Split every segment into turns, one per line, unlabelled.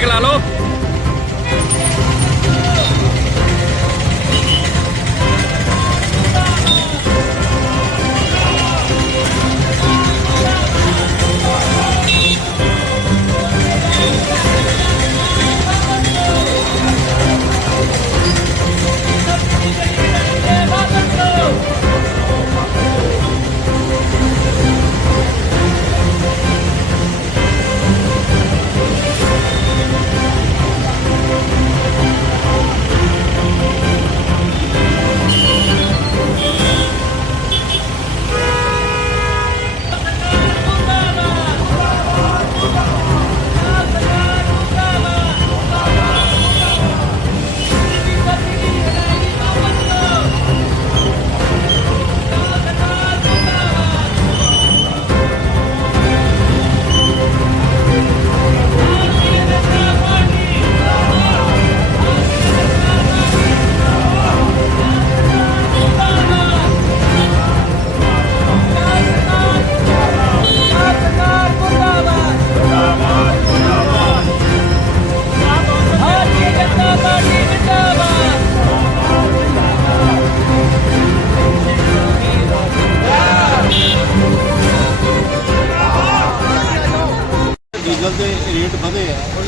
குறைகளாலோ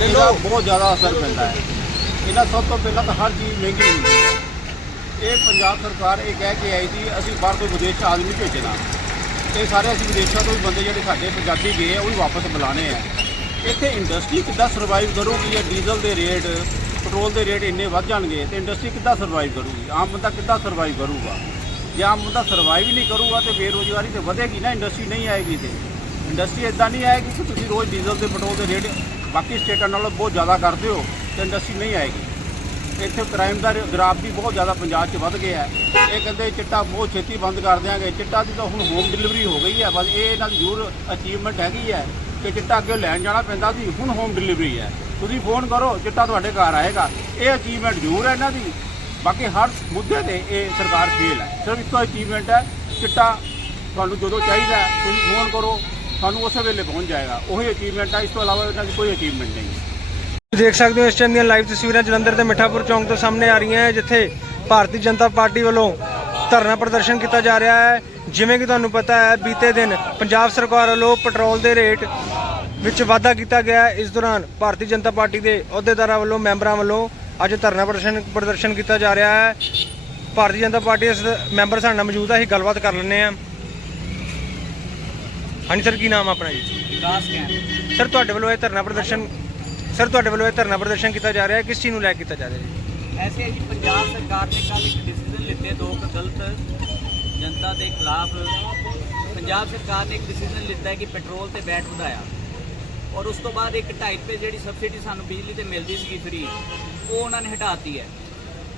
ਆ ਇਹਦਾ ਬਹੁਤ ਜ਼ਿਆਦਾ ਅਸਰ ਪੈਂਦਾ ਹੈ। ਇਹਨਾਂ ਸਭ ਤੋਂ ਪਹਿਲਾਂ ਤਾਂ ਹਰ ਚੀਜ਼ ਮਹਿੰਗੀ ਹੁੰਦੀ ਹੈ। ਇਹ ਪੰਜਾਬ ਸਰਕਾਰ ਇਹ ਕਹਿ ਕੇ ਆਈ ਸੀ ਅਸੀਂ ਬਾਹਰ ਤੋਂ ਵਿਦੇਸ਼ 'ਚ ਆਦਮੀ ਭੇਜਣਾ ਇਹ ਸਾਰੇ ਅਸੀਂ ਵਿਦੇਸ਼ਾਂ ਤੋਂ ਵੀ ਬੰਦੇ ਜਿਹੜੇ ਸਾਡੇ ਪੰਜਾਬੀ ਗਏ ਆ ਉਹ ਵੀ ਵਾਪਸ ਬੁਲਾਣੇ ਆ। ਇੱਥੇ ਇੰਡਸਟਰੀ ਕਿੱਦਾਂ ਸਰਵਾਈਵ ਕਰੂਗੀ ਇਹ ਡੀਜ਼ਲ ਦੇ ਰੇਟ ਪੈਟਰੋਲ ਦੇ ਰੇਟ ਇੰਨੇ ਵੱਧ ਜਾਣਗੇ ਤੇ ਇੰਡਸਟਰੀ ਕਿੱਦਾਂ ਸਰਵਾਈਵ ਕਰੂਗੀ? ਆਮ ਬੰਦਾ ਕਿੱਦਾਂ ਸਰਵਾਈਵ ਕਰੂਗਾ? ਜੇ ਆਮ ਬੰਦਾ ਸਰਵਾਈਵ ਨਹੀਂ ਕਰੂਗਾ ਤੇ ਬੇਰੋਜ਼ਗਾਰੀ ਤੇ ਵਧੇਗੀ ਨਾ ਇੰਡਸਟਰੀ ਨਹੀਂ ਆਏਗੀ ਤੇ। ਇੰਡਸਟਰੀ ਇਦਾਂ ਨਹੀਂ ਆਏਗੀ ਕਿ ਤੁਸੀਂ ਰੋਜ਼ ਡੀਜ਼ਲ ਤੇ ਪੈਟਰੋਲ ਦੇ ਰੇਟ ਬਾਕੀ ਸਟੇਟਾਂ ਨਾਲੋਂ ਬਹੁਤ ਜ਼ਿਆਦਾ ਕਰਦੇ ਹੋ ਤੇ ਇੰਡਸਟਰੀ ਨਹੀਂ ਆਏਗੀ। ਇੱਥੇ ਕ੍ਰਾਈਮ ਦਾ ਗ੍ਰਾਫ ਵੀ ਬਹੁਤ ਜ਼ਿਆਦਾ ਪੰਜਾਬ 'ਚ ਵੱਧ ਗਿਆ ਹੈ। ਇਹ ਕਹਿੰਦੇ ਚਿੱਟਾ ਬਹੁਤ ਛੇਤੀ ਬੰਦ ਕਰ ਦਿਆਂਗੇ। ਚਿੱਟਾ ਦੀ ਤਾਂ ਹੁਣ ਹੋਮ ਡਿਲੀਵਰੀ ਹੋ ਗਈ ਹੈ, ਬਸ ਇਹ ਇਹਨਾਂ ਦੀ ਜ਼ਰੂਰ ਅਚੀਵਮੈਂਟ ਹੈਗੀ ਹੈ ਕਿ ਚਿੱਟਾ ਅੱਗੇ ਲੈਣ ਜਾਣਾ ਪੈਂਦਾ ਸੀ, ਹੁਣ ਹੋਮ ਡਿਲੀਵਰੀ ਹੈ। ਤੁਸੀਂ ਫੋਨ ਕਰੋ, ਚਿੱਟਾ ਤੁਹਾਡੇ ਘਰ ਆਏਗਾ। ਇਹ ਅਚੀਵਮੈਂਟ ਜ਼ਰੂਰ ਹੈ ਇਹਨਾਂ ਦੀ। ਬਾਕੀ ਹਰ ਮੁੱਦੇ ਤੇ ਇਹ ਸਰਕਾਰ ਫੇਲ ਹੈ। ਸਿਰਫ ਇੱਕੋ ਅਚੀਵਮੈਂਟ ਹੈ, ਚਿੱਟਾ ਤੁਹਾਨੂੰ ਜਦੋਂ ਚਾਹੀਦਾ ਤੁਸੀਂ ਫੋਨ ਕਰੋ। ਤੁਹਾਨੂੰ ਉਸੇ ਵੇਲੇ ਪਹੁੰਚ ਜਾਏਗਾ। ਉਹੀ ਅਚੀਵਮੈਂਟ ਹੈ ਇਸ ਤੋਂ ਇਲਾਵਾ ਇਹਨਾਂ ਦੀ ਕੋਈ ਅਚੀਵਮੈਂਟ ਨਹੀਂ। ਹੈ
ਤੁਸੀਂ ਦੇਖ ਸਕਦੇ ਹੋ ਇਸ ਟਾਈਮ ਦੀਆਂ ਲਾਈਵ ਤਸਵੀਰਾਂ ਜਲੰਧਰ ਦੇ ਮਿੱਠਾਪੁਰ ਚੌਂਕ ਤੋਂ ਸਾਹਮਣੇ ਆ ਰਹੀਆਂ ਹੈ, ਜਿੱਥੇ ਭਾਰਤੀ ਜਨਤਾ ਪਾਰਟੀ ਵੱਲੋਂ ਧਰਨਾ ਪ੍ਰਦਰਸ਼ਨ ਕੀਤਾ ਜਾ ਰਿਹਾ ਹੈ। ਜਿਵੇਂ ਕਿ ਤੁਹਾਨੂੰ ਪਤਾ ਹੈ, ਬੀਤੇ ਦਿਨ ਪੰਜਾਬ ਸਰਕਾਰ ਵੱਲੋਂ ਪੈਟਰੋਲ ਦੇ ਰੇਟ ਵਿੱਚ ਵਾਧਾ ਕੀਤਾ ਗਿਆ ਇਸ ਦੌਰਾਨ ਭਾਰਤੀ ਜਨਤਾ ਪਾਰਟੀ ਦੇ ਅਹੁਦੇਦਾਰਾਂ ਵੱਲੋਂ, ਮੈਂਬਰਾਂ ਵੱਲੋਂ ਅੱਜ ਧਰਨਾ ਪ੍ਰਦਰਸ਼ਨ ਪ੍ਰਦਰਸ਼ਨ ਕੀਤਾ ਜਾ ਰਿਹਾ ਹੈ। ਭਾਰਤੀ ਜਨਤਾ ਪਾਰਟੀ ਦੇ ਮੈਂਬਰ ਸਾਡੇ ਨਾਲ ਮੌਜੂਦ ਹੈ ਅਸੀਂ ਗੱਲਬਾਤ ਕਰ ਲੈਂਦੇ ਹਾਂ। ਹਾਂਜੀ ਸਰ ਕੀ ਨਾਮ ਆ ਆਪਣਾ ਜੀ?
ਵਿਕਾਸ ਕਹਿ
ਸਰ ਤੁਹਾਡੇ ਵੱਲੋਂ ਇਹ ਧਰਨਾ ਪ੍ਰਦਰਸ਼ਨ ਸਰ ਤੁਹਾਡੇ ਵੱਲੋਂ ਇਹ ਧਰਨਾ ਪ੍ਰਦਰਸ਼ਨ ਕੀਤਾ ਜਾ ਰਿਹਾ ਹੈ? ਕਿਸ ਚੀਜ਼ ਨੂੰ ਲੈ ਕੇ ਕੀਤਾ ਜਾ ਰਿਹਾ ਹੈ ਜੀ?
ਐਸੇ ਜੀ ਪੰਜਾਬ ਸਰਕਾਰ ਨੇ ਕੱਲ ਇੱਕ ਡਿਸੀਜਨ ਲਿੱਤੇ ਦੋ ਕੁ ਗਲਤ ਜਨਤਾ ਦੇ ਖਿਲਾਫ। ਪੰਜਾਬ ਸਰਕਾਰ ਨੇ ਇੱਕ ਡਿਸੀਜਨ ਲਿੱਤਾ ਹੈ ਕਿ ਪੈਟਰੋਲ ਤੇ ਵੈਟ ਵਧਾਇਆ। ਔਰ ਉਸ ਤੋਂ ਬਾਅਦ ਇੱਕ 2.5 ਰੁਪਏ ਜਿਹੜੀ ਸਬਸਿਡੀ ਸਾਨੂੰ ਬਿਜਲੀ ਤੇ ਮਿਲਦੀ ਸੀਗੀ ਫ੍ਰੀ ਉਹ ਉਹਨਾਂ ਨੇ ਹਟਾਤੀ ਹੈ।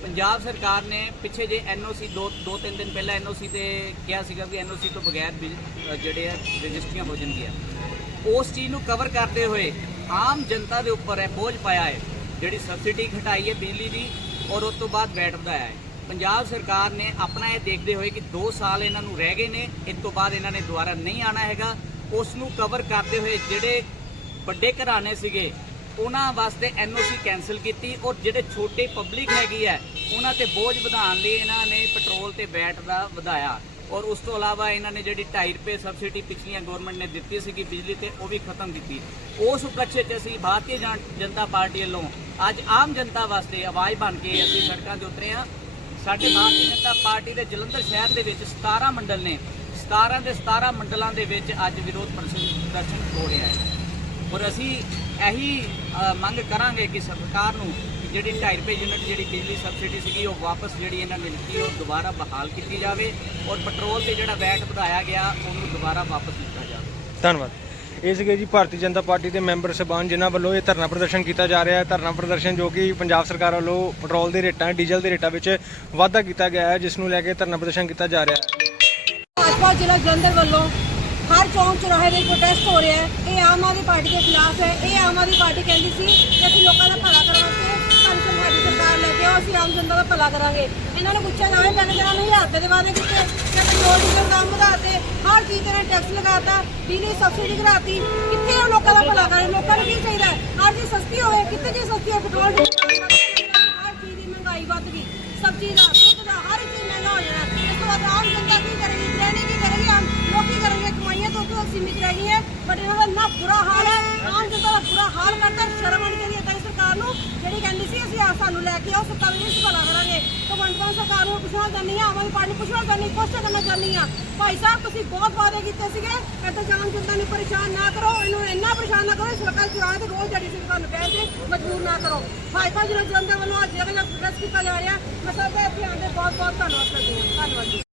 ਪੰਜਾਬ ਸਰਕਾਰ ਨੇ ਪਿੱਛੇ ਜੇ ਐਨਓਸੀ ਦੋ ਦੋ ਤਿੰਨ ਦਿਨ ਪਹਿਲਾਂ ਐਨਓਸੀ ਤੇ ਕਿਹਾ ਸੀਗਾ ਕਿ ਐਨਓਸੀ ਤੋਂ ਬਗੈਰ ਬਿਲ- ਜਿਹੜੇ ਆ, ਰਜਿਸਟਰੀਆਂ ਹੋ ਜਾਂਦੀਆਂ ਉਸ ਚੀਜ਼ ਨੂੰ ਕਵਰ ਕਰਦੇ ਹੋਏ ਆਮ ਜਨਤਾ ਦੇ ਉੱਪਰ ਹੈ ਬੋਝ ਪਾਇਆ ਹੈ, ਜਿਹੜੀ ਸਬਸਿਡੀ ਘਟਾਈ ਹੈ ਬਿਜਲੀ ਦੀ ਔਰ ਉਸ ਤੋਂ ਬਾਅਦ ਵੈਟ ਵਧਾਇਆ ਹੈ। ਪੰਜਾਬ ਸਰਕਾਰ ਨੇ ਆਪਣਾ ਇਹ ਦੇਖਦੇ ਹੋਏ ਕਿ 2 ਸਾਲ ਇਹਨਾਂ ਨੂੰ ਰਹਿ ਗਏ ਨੇ, ਇਸ ਤੋਂ ਬਾਅਦ ਇਹਨਾਂ ਨੇ ਦੁਬਾਰਾ ਨਹੀਂ ਆਣਾ ਹੈਗਾ, ਉਸ ਨੂੰ ਕਵਰ ਕਰਦੇ ਹੋਏ ਜਿਹੜੇ ਵੱਡੇ ਘਰਾਣੇ ਸੀਗੇ ਉਹਨਾਂ ਵਾਸਤੇ ਐਨਓਸੀ ਕੈਨਸਲ ਕੀਤੀ। ਔਰ ਜਿਹੜੇ ਛੋਟੇ ਪਬਲਿਕ ਹੈਗੀ ਹੈ, ਉਹਨਾਂ ਤੇ ਬੋਝ ਵਧਾਉਣ ਲਈ ਇਹਨਾਂ ਨੇ ਪੈਟਰੋਲ ਤੇ ਵੈਟ ਦਾ ਵਧਾਇਆ। ਔਰ ਉਸ ਤੋਂ ਇਲਾਵਾ ਇਹਨਾਂ ਨੇ ਜਿਹੜੀ 2.5 ਰੁਪਏ ਸਬਸਿਡੀ ਪਿਛਲੀਆਂ ਗਵਰਨਮੈਂਟ ਨੇ ਦਿੱਤੀ ਸੀਗੀ ਬਿਜਲੀ ਤੇ, ਉਹ ਵੀ ਖਤਮ ਕੀਤੀ। ਉਸ ਉਪਲਕਸ਼ 'ਚ ਅਸੀਂ ਭਾਰਤੀ ਜਨ- ਜਨਤਾ ਪਾਰਟੀ ਵੱਲੋਂ ਅੱਜ ਆਮ ਜਨਤਾ ਵਾਸਤੇ ਆਵਾਜ਼ ਬਣ ਕੇ ਅਸੀਂ ਸੜਕਾਂ ਤੇ ਉਤਰੇ ਹਾਂ। ਸਾਡੇ ਭਾਰਤੀ ਜਨਤਾ ਪਾਰਟੀ ਦੇ ਜਲੰਧਰ ਸ਼ਹਿਰ ਦੇ ਵਿੱਚ 17 ਮੰਡਲ ਨੇ। 17 ਦੇ 17 ਮੰਡਲਾਂ ਦੇ ਵਿੱਚ ਅੱਜ ਵਿਰੋਧ ਪ੍ਰਦਰਸ਼ਨ ਪ੍ਰਦਰਸ਼ਨ ਹੋ ਰਿਹਾ ਹੈ। ਔਰ ਅਸੀਂ ਇਹੀ ਮੰਗ ਕਰਾਂਗੇ ਕਿ ਸਰਕਾਰ ਨੂੰ ਜਿਹੜੀ 2.5 ਰੁਪਏ ਯੂਨਿਟ ਜਿਹੜੀ ਬਿਜਲੀ ਸਬਸਿਡੀ ਸੀਗੀ ਉਹ ਵਾਪਸ ਜਿਹੜੀ ਇਹਨਾਂ ਨੇ ਲਿੱਤੀ ਉਹ ਦੁਬਾਰਾ ਬਹਾਲ ਕੀਤੀ ਜਾਵੇ ਔਰ ਪੈਟਰੋਲ ਤੇ ਜਿਹੜਾ ਵੈਟ ਵਧਾਇਆ ਗਿਆ ਉਹਨੂੰ ਦੁਬਾਰਾ ਵਾਪਸ ਲਿੱਤਾ ਜਾਵੇ।
ਧੰਨਵਾਦ। ਇਹ ਸੀਗੇ ਜੀ ਭਾਰਤੀ ਜਨਤਾ ਪਾਰਟੀ ਦੇ ਮੈਂਬਰ ਸਬਾਨ ਜਿਨ੍ਹਾਂ ਵੱਲੋਂ ਇਹ ਧਰਨਾ ਪ੍ਰਦਰਸ਼ਨ ਕੀਤਾ ਜਾ ਰਿਹਾ ਹੈ। ਧਰਨਾ ਪ੍ਰਦਰਸ਼ਨ ਜੋ ਕਿ ਪੰਜਾਬ ਸਰਕਾਰ ਵੱਲੋਂ ਪੈਟਰੋਲ ਦੇ ਰੇਟਾਂ ਡੀਜ਼ਲ ਦੇ ਰੇਟਾਂ ਵਿੱਚ ਵਾਧਾ ਕੀਤਾ ਗਿਆ ਹੈ ਜਿਸ ਨੂੰ ਲੈ ਕੇ ਧਰਨਾ ਪ੍ਰਦਰਸ਼ਨ ਕੀਤਾ ਜਾ ਰਿਹਾ ਹੈ।
ਭਾਜਪਾ ਜ਼ਿਲ੍ਹਾ ਜਲੰਧਰ ਵੱਲੋਂ ਹਰ ਚੌਂਕ ਚੁਰਾਹੇ ਦੇ ਪ੍ਰੋਟੈਸਟ ਹੋ ਰਿਹਾ ਹੈ। ਇਹ ਆਮ ਆਦਮੀ ਪਾਰਟੀ ਦੇ ਖਿਲਾਫ ਹੈ। ਇਹ ਆਮ ਆਦਮੀ ਪਾਰਟੀ ਕਹਿੰਦੀ ਸੀ ਕਿ ਅਸੀਂ ਲੋਕਾਂ ਦਾ ਭਲਾ ਕਰਨ ਵਾਸਤੇ ਸਾਨੂੰ ਸਾਡੀ ਸਰਕਾਰ ਲੈ ਕੇ ਆਓ, ਅਸੀਂ ਆਮ ਜਨਤਾ ਦਾ ਭਲਾ ਕਰਾਂਗੇ। ਇਹਨਾਂ ਨੂੰ ਪੁੱਛਿਆ ਜਾਵੇ ਕਹਿੰਦੇ ਜਨਾ ਨਹੀਂ ਹਜ਼ਾਰ ਦੇ ਵਾਅਦੇ ਕੀਤੇ। ਕਿ ਪੈਟਰੋਲ ਡੀਜ਼ਲ ਦਾਮ ਵਧਾਤੇ। ਹਰ ਚੀਜ਼ ਤੇ ਟੈਕਸ ਲਗਾਤਾ, ਬਿਜਲੀ ਸਬਸਿਡੀ ਘਰਾਤੀ। ਕਿੱਥੇ ਉਹ ਲੋਕਾਂ ਦਾ ਭਲਾ ਕਰੇ? ਲੋਕਾਂ ਨੂੰ ਕੀ ਚਾਹੀਦਾ ਹਰ ਚੀਜ਼ ਸਸਤੀ ਹੋਵੇ, ਕਿੱਥੇ ਚੀਜ਼ ਸਸਤੀ ਹੋਵੇ? ਪੈਟਰੋਲ ਹਰ ਚੀਜ਼ ਦੀ ਮਹਿੰਗਾਈ ਵੱਧ ਗਈ। ਸਬਜ਼ੀ ਦਾ, ਦੁੱਧ ਦਾ, ਹਰ ਇੱਕ ਚੀਜ਼ ਮਹਿੰਗਾ ਹੋ ਜਾਣਾ। ਇਸ ਤੋਂ ਬਾਅਦ ਆਮ ਜਨਤਾ ਕੀ ਕਰੇਗੀ? ਗ੍ਰਹਿਣੀ ਕੀ ਕਰੇਗੀ ਆਮ ਲੋਕੀ ਕਰਨਗੇ ਕਮਾਈਆਂ ਤੋਂ ਤੋਂ ਸੀਮਿਤ ਰਹਿ ਗਈਆਂ ਬਟ ਇਹਨਾਂ ਦਾ ਇੰਨਾ ਬੁਰਾ ਹਾਲ ਹੈ, ਆਮ ਜਨਤਾ ਦਾ ਬੁਰਾ ਹਾਲ ਕਰਦਾ ਸ਼ਰਮ ਆਉਣੀ ਚਾਹੀਦੀ ਹੈ ਤਾਂ ਸਰਕਾਰ ਨੂੰ, ਜਿਹੜੀ ਕਹਿੰਦੀ ਸੀ ਅਸੀਂ ਸਾਨੂੰ ਲੈ ਕੇ ਆਓ, ਸੱਤਾ ਵਿੱਚ ਭਲਾ ਕਰਾਂਗੇ। ਭਗਵੰਤ ਮਾਨ ਸਰਕਾਰ ਨੂੰ ਪੁੱਛਣਾ ਚਾਹੁੰਦੀ ਹਾਂ ਆਮ ਆਦਮੀ ਪਾਰਟੀ ਨੂੰ ਪੁੱਛਣਾ ਚਾਹੁੰਦੀ, ਕੋਸ਼ਿਸ਼ ਕਰਨਾ ਚਾਹੁੰਦੀ ਹਾਂ। ਭਾਈ ਸਾਹਿਬ, ਤੁਸੀਂ ਬਹੁਤ ਵਾਅਦੇ ਕੀਤੇ ਸੀਗੇ ਇੱਥੇ ਜਾਮ ਜਨਤਾ ਨੂੰ ਪਰੇਸ਼ਾਨ ਨਾ ਕਰੋ, ਇਹਨੂੰ ਇੰਨਾ ਪਰੇਸ਼ਾਨ ਨਾ ਕਰੋ, ਇਸ ਵਕਤ ਚੁਰਾਏ ਤੇ ਰੋਜ਼ ਜੜੀ ਸੀ ਤੁਹਾਨੂੰ ਕਹਿ ਮਜਬੂਰ ਨਾ ਕਰੋ। ਭਾਜਪਾ ਜਿਹੜਾ ਜਲੰਧਰ ਵੱਲੋਂ ਅੱਜ ਜਗ੍ਹਾ ਜਗ੍ਹਾ ਪ੍ਰੈਸ ਕੀਤਾ ਜਾ ਰਿਹਾ, ਮੈਂ ਸਭ ਦਾ ਇੱਥੇ ਦੇ ਬਹੁਤ ਬਹੁਤ ਧੰਨਵਾਦ ਕਰਦੀ ਹਾਂ। ਧੰਨਵਾਦ ਜੀ।